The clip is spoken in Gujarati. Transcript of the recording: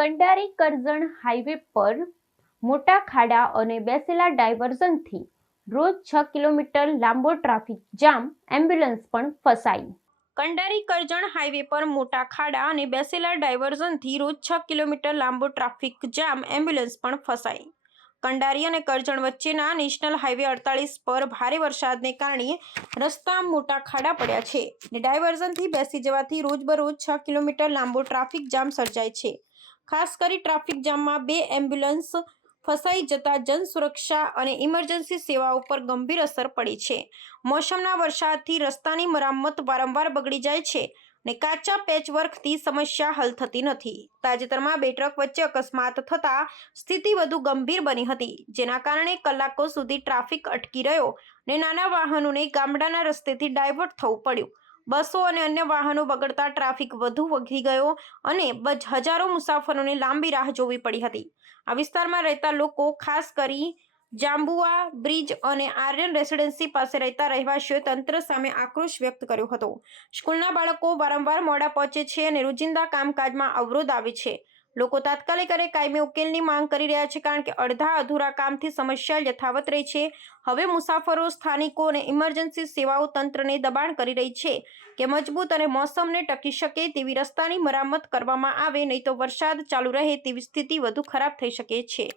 કંડારી કરજણ હાઈવે પર મોટા ખાડા અને બેસેલા ડાયવર્ઝનથી રોજ 6 કિલોમીટર લાંબો ટ્રાફિક જામ, એમ્બ્યુલન્સ પણ ફસાઈ। કંડારી કરજણ હાઈવે પર મોટા ખાડા અને બેસેલા ડાયવર્ઝનથી રોજ 6 કિલોમીટર લાંબો ટ્રાફિક જામ, એમ્બ્યુલન્સ પણ ફસાઈ। કંડારી અને કરજણ વચ્ચેના નેશનલ હાઈવે 48 પર ભારે વરસાદને કારણે રસ્તામાં મોટા ખાડા પડ્યા છે અને ડાયવર્ઝનથી બેસી જવાથી રોજબરોજ 6 કિલોમીટર લાંબો ટ્રાફિક જામ સર્જાય છે। ખાસ કરી ટ્રાફિક જામમાં 2 એમ્બ્યુલન્સ ફસાઈ જતા જનસુરક્ષા અને ઇમરજન્સી સેવાઓ પર ગંભીર અસર પડી છે। મોસમના વરસાદથી રસ્તાની મરામત વારંવાર બગડી જાય છે અને કાચા પેચવર્કથી સમસ્યા હલ થતી નથી। તાજેતરમાં 2 ટ્રક વચ્ચે અકસ્માત થતા સ્થિતિ વધુ ગંભીર બની હતી, જેના કારણે કલાકો સુધી ટ્રાફિક અટકી રહ્યો અને નાના વાહનોને ગામડાના રસ્તેથી ડાયવર્ટ થવું પડ્યું। બસો અને અન્ય વાહનો બગડતા ટ્રાફિક વધુ વધી ગયો અને હજારો મુસાફરોને લાંબી રાહ જોવી પડી હતી। આ વિસ્તારમાં રહેતા લોકો, ખાસ કરી જાંબુઆ બ્રિજ અને આર્યન રેસિડેન્સી પાસે રહેતા રહેવાસીઓએ તંત્ર સામે આક્રોશ વ્યક્ત કર્યો હતો। સ્કૂલના બાળકો વારંવાર મોડા પહોંચે છે અને રોજિંદા કામકાજમાં અવરોધ આવે છે। લોકો તાત્કાલિક અને કાયમી ઉકેલની માંગ કરી રહ્યા છે, કારણ કે અડધા અધૂરા કામથી સમસ્યા યથાવત રહી છે। હવે મુસાફરો, સ્થાનિકો અને ઇમરજન્સી સેવાઓ તંત્રને દબાણ કરી રહી છે કે મજબૂત અને મોસમને ટકી શકે તેવી રસ્તાની મરામત કરવામાં આવે, નહીં તો વરસાદ ચાલુ રહે તેવી સ્થિતિ વધુ ખરાબ થઈ શકે છે।